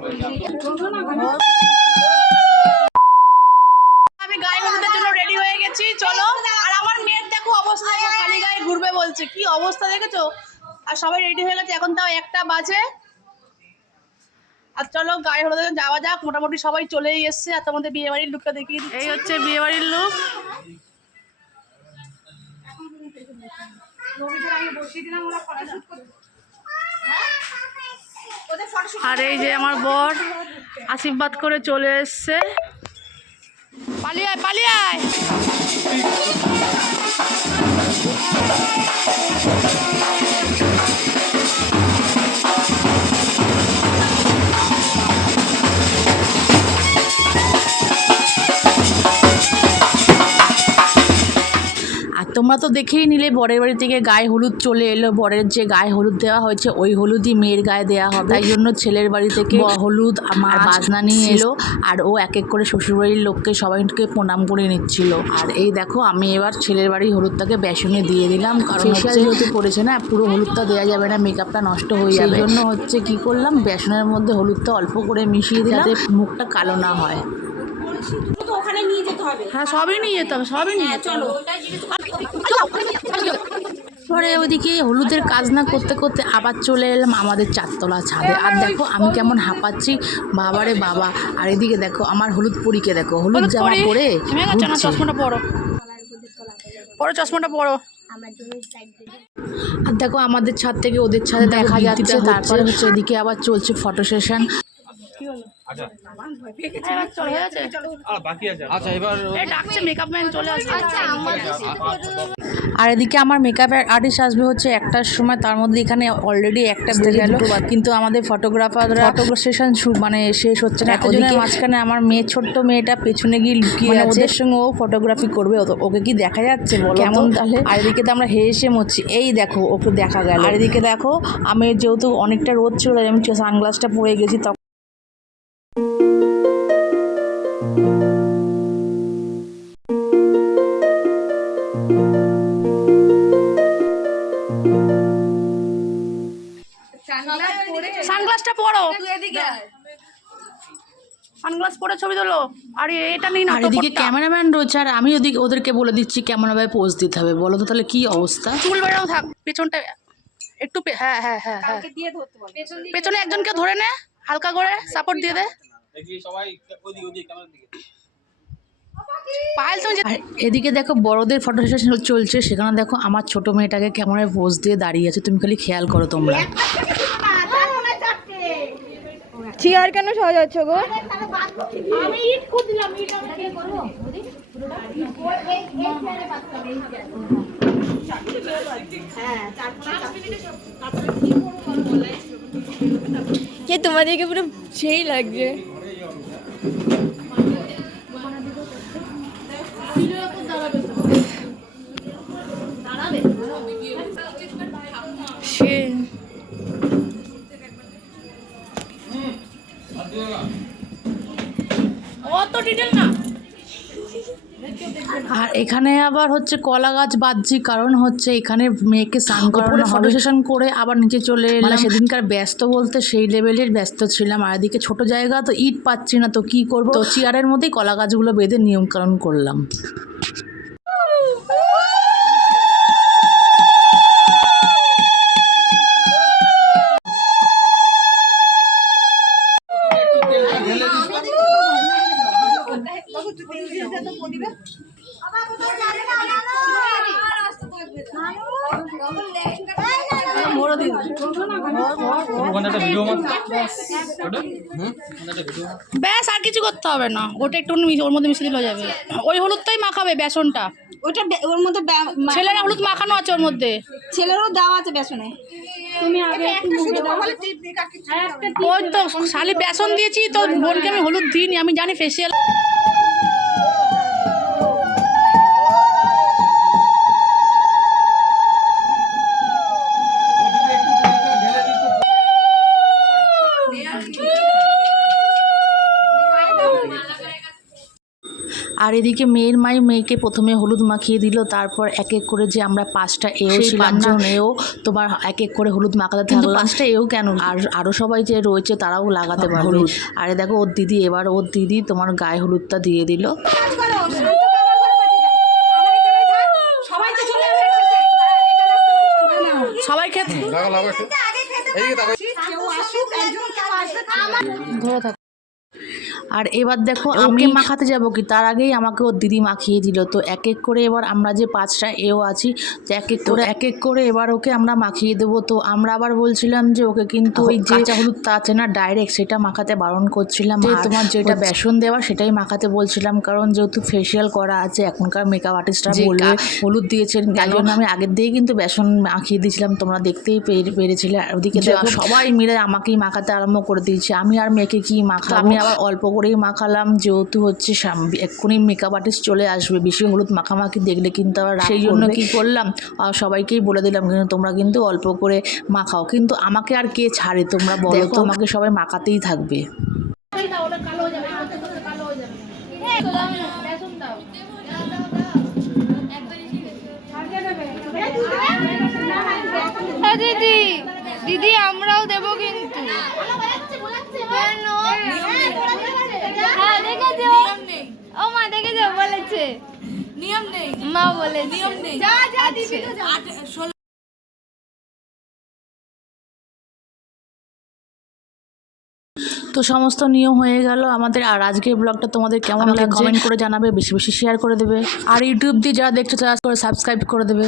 আমি গায়ে হলুদের জন্য রেডি হয়ে গেছি, চলো। আর আমার মেয়ের দেখো অবস্থা, দেখো খালি গায়ে ঘুরবে বলছে, কি অবস্থা দেখেছো। আর সবাই রেডি হয়ে গেছে, এখন তাও 1টা বাজে। আর চলো গায়ে হলুদে যাওয়া যাক, মোটামুটি সবাই চলেই এসছে। আর তোমাদের বিয়ে বাড়ির লুকটা দেখিয়ে দিচ্ছি। এই হচ্ছে বিয়ে বাড়ির লুক। আর এই যে আমার বর আশীর্বাদ করে চলে এসছে। পালিয়ে আয়, পালিয়ে আয়। আর তোমরা তো দেখেই নিলে বরের বাড়ি থেকে গায়ে হলুদ চলে এলো। বরের যে গায়ে হলুদ দেওয়া হয়েছে ওই হলুদই মেয়ের গায়ে দেওয়া হবে, তাই জন্য ছেলের বাড়ি থেকে হলুদ আমার বাজনা নিয়ে এলো। আর ও এক এক করে শ্বশুরবাড়ির লোককে সবাইকে প্রণাম করে নিচ্ছিল। আর এই দেখো আমি এবার ছেলের বাড়ির হলুদটাকে বেসনে দিয়ে দিলাম, কারণ ফেশিয়াল যেহেতু করেছে না, পুরো হলুদটা দেওয়া যাবে না, মেকআপটা নষ্ট হয়ে যাবে। সেই জন্য হচ্ছে কি করলাম, বেসনের মধ্যে হলুদটা অল্প করে মিশিয়ে দিলাম, যাতে মুখটা কালো না হয়। ওখানে নিয়ে যেতে হবে। হ্যাঁ সবই নিয়ে যেতে হবে, সবই নিয়ে চলো। পরে ওইদিকে হলুদের কাজ না করতে করতে আবার চলে এলাম আমাদের 4তলা ছাদে। আর দেখো আমি কেমন হাঁপাচ্ছি, বাবারে বাবা। আর এদিকে দেখো আমার হলুদ পরীকে দেখো, হলুদ জামা পরে চশমাটা পরো, পরো চশমাটা পরো। আর দেখো আমাদের ছাদ থেকে ওদের ছাদে দেখা যাচ্ছে। তারপরে হচ্ছে এদিকে আবার চলছে ফটো সেশন। আর এদিকে আমার মেকআপ আর্টিস্ট আসবে হচ্ছে 1টার সময়, তার মধ্যে এখানে অলরেডি 1টা বেজে গেল, কিন্তু আমাদের ফটোগ্রাফাররা ফটো সেশন মানে শেষ হচ্ছে না। এতজনের মাঝখানে আমার মেয়ে, ছোট্ট মেয়েটা পেছনে গিয়ে লুকিয়ে আছে, ওদের সঙ্গে ও ফটোগ্রাফি করবে। ওকে কি দেখা যাচ্ছে বলো কেমন তাহলে? আর এদিকে তো আমরা হেসে মরছি, এই দেখো ওকে দেখা গেল। আর এদিকে দেখো আমি যেহেতু অনেকটা রোদ ছিল, আমি সানগ্লাসটা পরে গেছি, তখন সানগ্লাসটা পরো, সানগ্লাস পরে ছবি তোলো। আর এটা নিন, আর এদিকে ক্যামেরাম্যান রয়েছে, আর আমি ওদেরকে বলে দিচ্ছি কেমনভাবে পোজ দিতে হবে। বলো তো তাহলে কি অবস্থা। চুল বেড়াও থাক, পেছনটা একটু হ্যাঁ হ্যাঁ হ্যাঁ হ্যাঁ, পেছনে একজনকে ধরে নে, হালকা করে সাপোর্ট দিয়ে দে। এদিকে দেখো বড়দের ফটো সেশন চলছে, সেখানে দেখো আমার ছোট মেয়েটাকে কেমন পোজ দিয়ে দাঁড়িয়ে আছে, তুমি খালি খেয়াল করো তোমরা। চেয়ার কেন সাজাচ্ছ গো? আমি ইট খুঁজলাম, ইট আমি কি করব? কে তোমাদেরকে পুরো সেই লাগছে। আর এখানে আবার হচ্ছে কলা গাছ বাঁধছি, কারণ হচ্ছে এখানে মেয়েকে স্নান করানো ফটো সেশন করে আবার নিচে চলে এলাম। সেদিনকার ব্যস্ত বলতে সেই লেভেলের ব্যস্ত ছিলাম। আর এদিকে ছোট জায়গা তো ইট পাচ্ছি না, তো কি করব, তো চেয়ারের মধ্যেই কলা গাছগুলো বেঁধে নিয়মকানুন করলাম। ব্যাস আর কিছু করতে হবে না, ওটা একটু ওর মধ্যে মিশিয়ে দিলে যাবে। ওই হলুদটাই মাখাবে, বেসনটা ওটা ওর মধ্যে ছেলেরা হলুদ মাখানো আছে ওর মধ্যে, ছেলেরও দেওয়া আছে বেসনে। ওই তো শালি বেসন দিয়েছি, তো বোনকে আমি হলুদ দিইনি, আমি জানি ফেসিয়াল। আর এদিকে মেয়ের মাই মেয়েকে প্রথমে হলুদ মাখিয়ে দিল, তারপর এক এক করে যে আমরা 5টা এও ছিলাম না, এও তোমার এক এক করে হলুদ মাখাতে থাকলো। কিন্তু 5টা এও কেন, আর আরও সবাই যে রয়েছে তারাও লাগাতে পারবে। আরে দেখো ওর দিদি, এবার ওর দিদি তোমার গায়ে হলুদটা দিয়ে দিল। সবাই খেতে আর এবার দেখো আমি মাখাতে যাব কি তার আগেই আমাকে ওর দিদি মাখিয়ে দিল। তো এক এক করে এবার আমরা যে 5টা এও আছি, তো এক এক করে এবার ওকে আমরা মাখিয়ে দেবো। তো আমরা আবার বলছিলাম যে ওকে কিন্তু ওই যে কাঁচা হলুদটা আছে না ডাইরেক্ট, সেটা মাখাতে বারণ করছিলাম। তোমার যেটা বেসন দেওয়া সেটাই মাখাতে বলছিলাম, কারণ যেহেতু ফেসিয়াল করা আছে, এখনকার মেকআপ আর্টিস্টরা বলবে হলুদ দিয়েছেন, তাই জন্য আমি আগের দিয়েই কিন্তু বেসন মাখিয়ে দিয়েছিলাম, তোমরা দেখতেই পেরেছিলে। ওদিকে সবাই মিলে আমাকেই মাখাতে আরম্ভ করে দিয়েছে, আমি আর মেয়েকে কি মাখাবো। আমি আবার অল্প করেই মাখালাম, যেহেতু হচ্ছে এক্ষুনি মেকআপ আর্টিস্ট চলে আসবে, বেশি হলুদ মাখামাখি দেখলে কিন্তু আবার সেই জন্য কি করলাম, সবাইকেই বলে দিলাম কিন্তু তোমরা কিন্তু অল্প করে মাখাও। কিন্তু আমাকে আর কে ছাড়ে তোমরা বলো তো, আমাকে সবাই মাখাতেই থাকবে। দিদি দিদি আমরাও দেবো কিন্তু। ও মা দেখেছো বলেছে নিয়ম নেই, মা বলে নিয়ম নেই। তো সমস্ত নিয়ম হয়ে গেল আমাদের। আর আজকের ব্লগটা তোমাদের কেমন লাগছে কমেন্ট করে জানাবে, বেশি বেশি শেয়ার করে দেবে, আর ইউটিউব দিয়ে যারা দেখছো তারা সাবস্ক্রাইব করে দেবে।